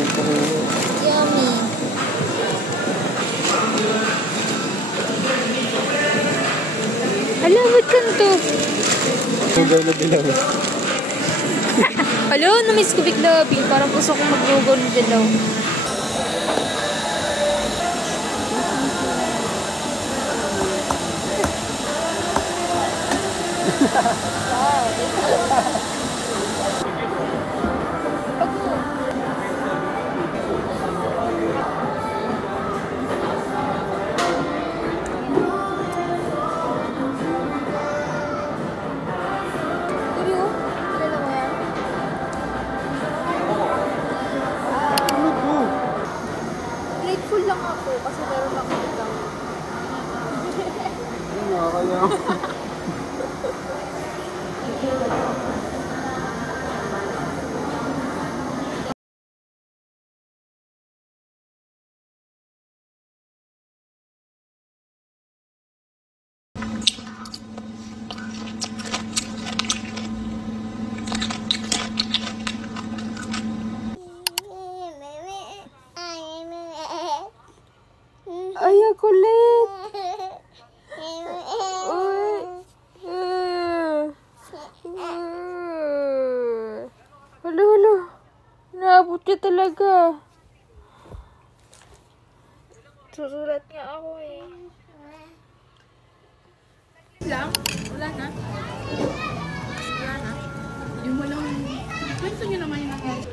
Yummy. Hala, ba't kanto? Lugaw na dilaw. Hala, namiss ko bigla. Parang gusto kong maglugaw na dilaw. Grateful lang ako kasi meron ako ito. Kaya. Ay, kulit. Halo. Naabot niya talaga. Susulat nga ako eh. Lang? Wala na? Wala na? Yung walang... Kwento nyo naman yung nangyari.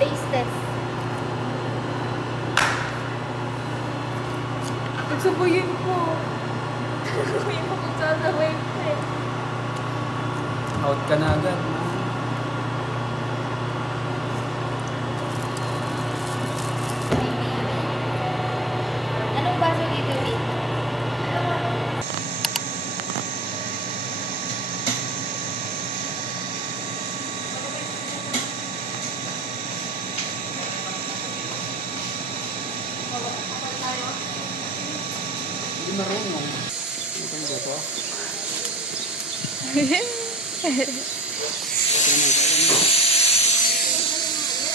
Taste test. Nagsabayin po. Nagsabayin po kung sasabayin po eh. Out ka na agad. Anong baso dito, Vic? Hindi marunong. Ito yung gato.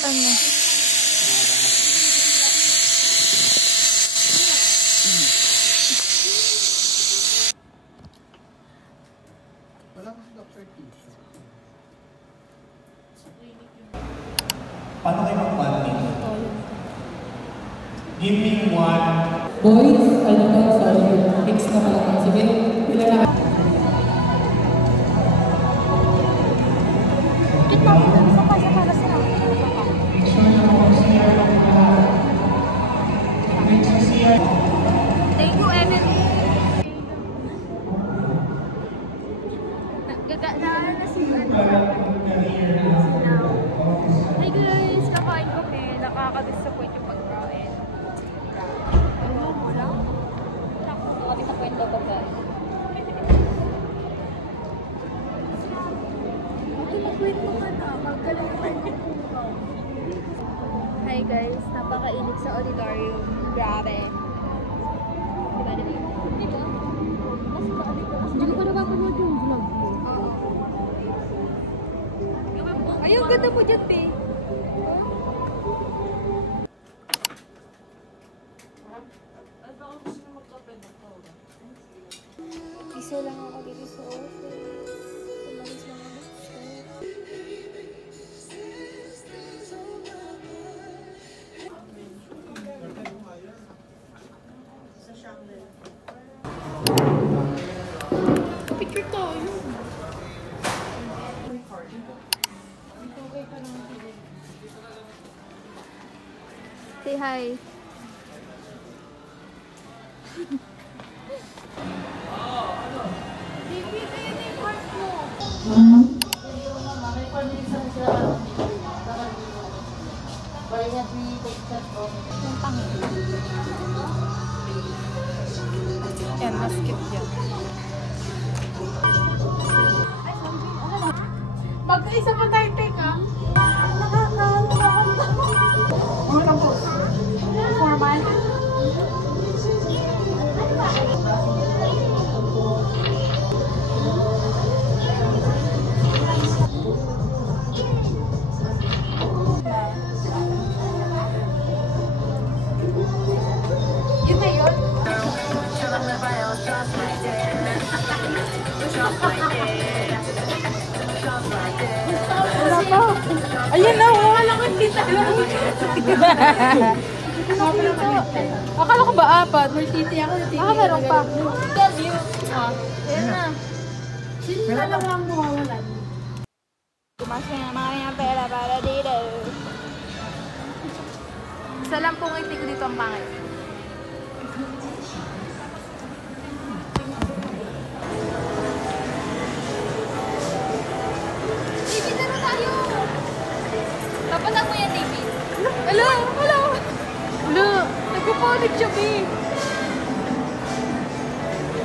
Ano? Wala kasi Dr. Tisha. Paano kayo mag-bonding? Give me one. Boys, ano ba? Sorry, mix na pala. Sige, pila na. Kita mo lang sa kanya para sa Thank you, Emily. Nagkakadaan na si Hi guys, kakain kami. Nakaka-disappoint yung pagkain. Ano mo lang? Nakaka-disappoint daw pagkain. Hi guys, napakainit sa auditorium. Grabe. Diba? Hindi ko pa napapanood yung vlog mo. Ay, ang ganda mo dyan, te. Isa lang ako dito sa office. Umalis lang ako. Picture tayo. Say hi. Yung pangit. Yan, na-skip yan. Mag-isa pa tayo, teka. Nakakanta. Ano lang po? Formal? Ayan na, wala ko dito. Akala ko ba apat? May titi ako na titi. Meron pa. Love you. Ayan na. Sino na lang ang mawawalan? Kumasya na mga pera para dito. Isa lang pong ngiti ko dito ang pangit. David, ano tayo? Papatag mo yan, David. Hello! Hello! Hello! Nagpupulit siya, babe.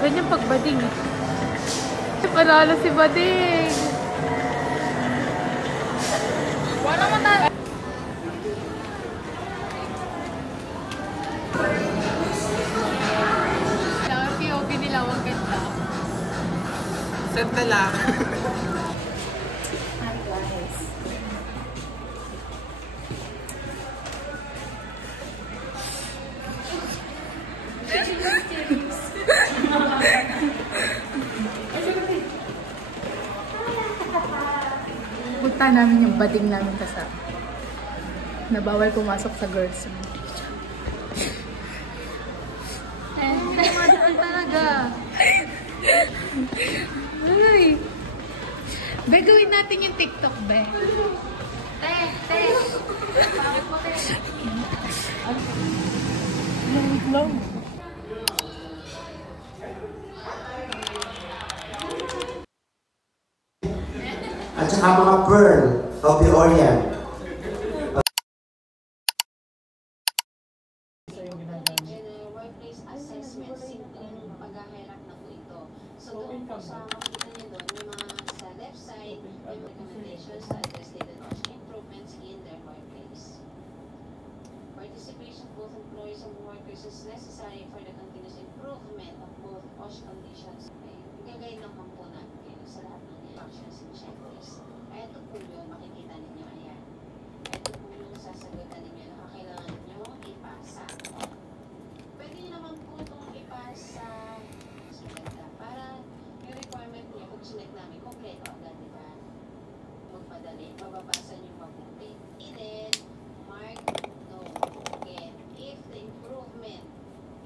Ganyan pag bading eh. Panalo si bading. Wala mo tayo. Kailangan POV nila, huwag ganda. Set na lang. Punta namin yung bading namin kasama. Na bawal pumasok sa girls' room. Madaan talaga. Ay. Be, gawin natin yung TikTok, be. Te. Bakit mo, te? Long. At saka mga Pearl of the Orient. Workplace assessment, simpleng paghahirap na po ito. So doon po sa makikita niyo doon, yung mga sa left side, yung recommendations to address data improvements in their workplace. Participation of both employees and workers is necessary for the continuous improvement of both OSH conditions. Gagawin naman po natin kayo sa lahat ng functions and checklists. Ito po yun, makikita ninyo, ayan. Ito po yung sasagutan ninyo na kailangan nyo ipasa. Pwede nyo naman po itong ipasa mas maganda para yung requirement niya, kung sinek namin, kompleto agad, di ba? Magpadali, mababasa nyo mabuti. And then, mark no. Again, if the improvement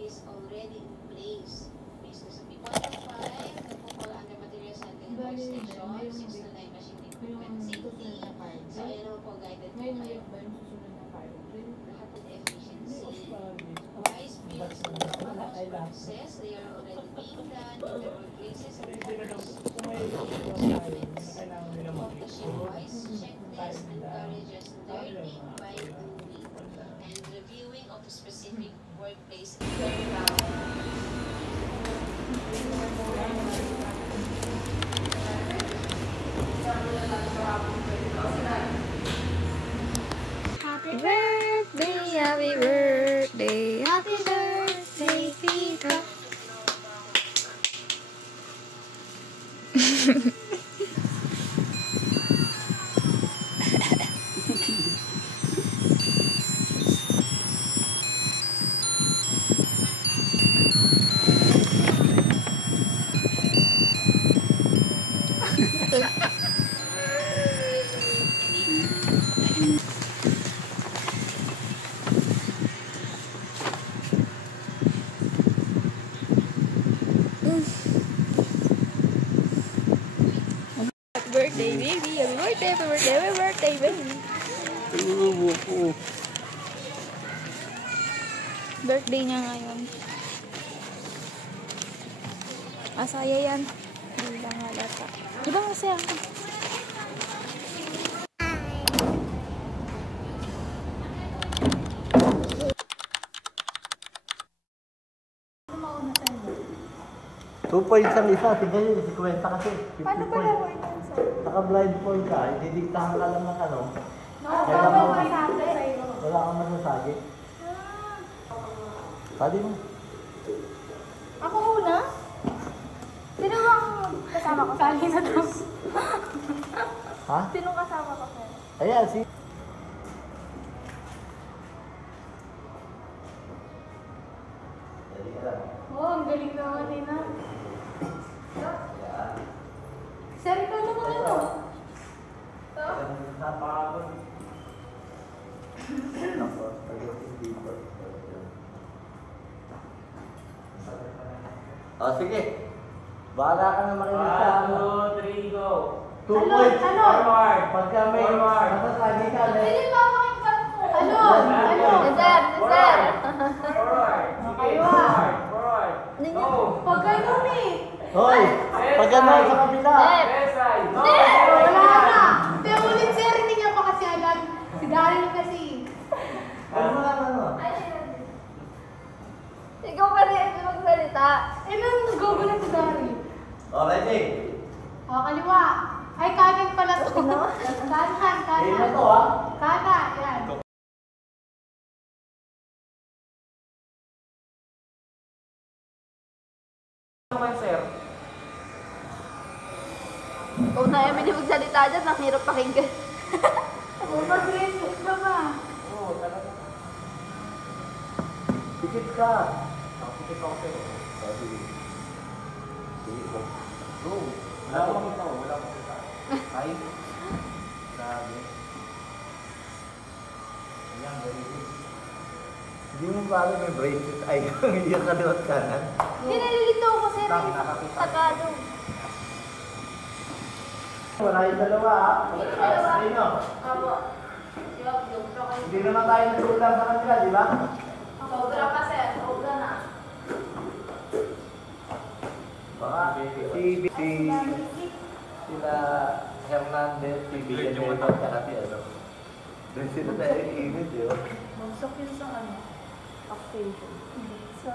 is already in place, based sa people of 5, nagpupul under materials handling workstation, 6 to 9 machine equipment safety. So, ayan naman po, guided po kayo. Lahat ng efficiency. Wise bills and process, they are already being done in the workplaces and achievements. Of the wise checklist encourages learning by doing and reviewing of specific workplace Happy birthday, happy birthday, happy birthday, Tita. Birthday, baby. Happy birthday, happy birthday, happy birthday, baby. Birthday niya ngayon. Masaya yan. Hindi lang halata. Diba masaya ka? Two points ang isa, tignan yun, 50 kasi. 50 Paano ba points. laro ito? Naka-blind point ka, didiktahan ka lang ng ano. Wala mo masabi sa'yo. Wala kang masasagi. Pwede mo. Ako una? Sino bang kasama ko? Sali na to. Ha? Sino kasama ko? Ayan, si... Oh, ang galing naman din na. Sir, ikaw naman ano? Napakagod. O, sige. Bahala ka na makinig sa ano. 1, 2, 3, go. 2 points. Forward. Pagka may masasagi ka, Pwede ba ako yung cut mo? Ano? Deser, deser. Forward. Sige, forward. Forward. Go. Pag ganun eh. Hoy! Pag ano sa kabila. Left side. No. Wala na. Pero ulit sir, hindi niya pa kasi alam. Si Daryl kasi. Ano lang ano? Ikaw pa rin magsalita. Eh, nang nagugulat si Daryl. O, ready? O, kaliwa. Ay, kanan pala to. Kanan, Game na kanan. to, ha? Kanan, yan. Kung na Emily magsalita dyan, ang hirap pakinggan. Mag-resist ka ba? Pikit ka. Pikit ako sa'yo. O, sige. Sige, go. Go. Wala akong makita, wala akong makita. Ay. Grabe. Ayan, very good. Hindi mo ba alam may braces? Ay, yung kaliwat kanan. Hindi nalilito ko sir. Nakakita. Tagalog. Wala yung dalawa, ha? Sino? Hindi naman tayo nagsulang sa kanila, di ba? Sobra pa sir. Sobra na. Baka sila Hernandez, si Villanueva, at si ano. Doon sila tayo iinit, di ba? Magsok yun sa ano? Occupation. Sa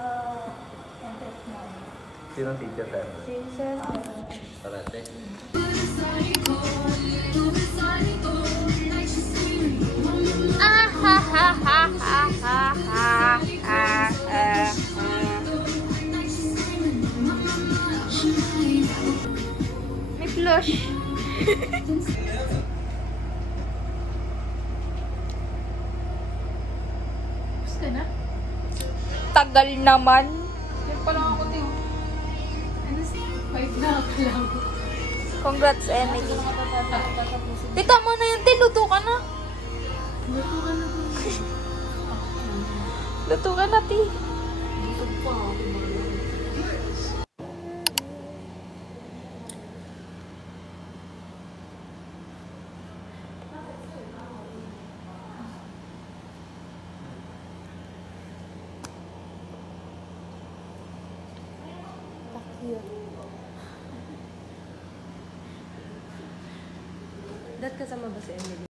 entrance na. Sino teacher tayo? Si sir. Parate. May flush. Tapos ka na? Tagal naman. Yan pa lang ako, Ting. Ano si? Wait na ako lang. Congrats, Emily. Tita mo na yun, luto ka na. Luto ka na po. Luto ka na, ti. Luto pa ako. Dad, kasama ba si Emily?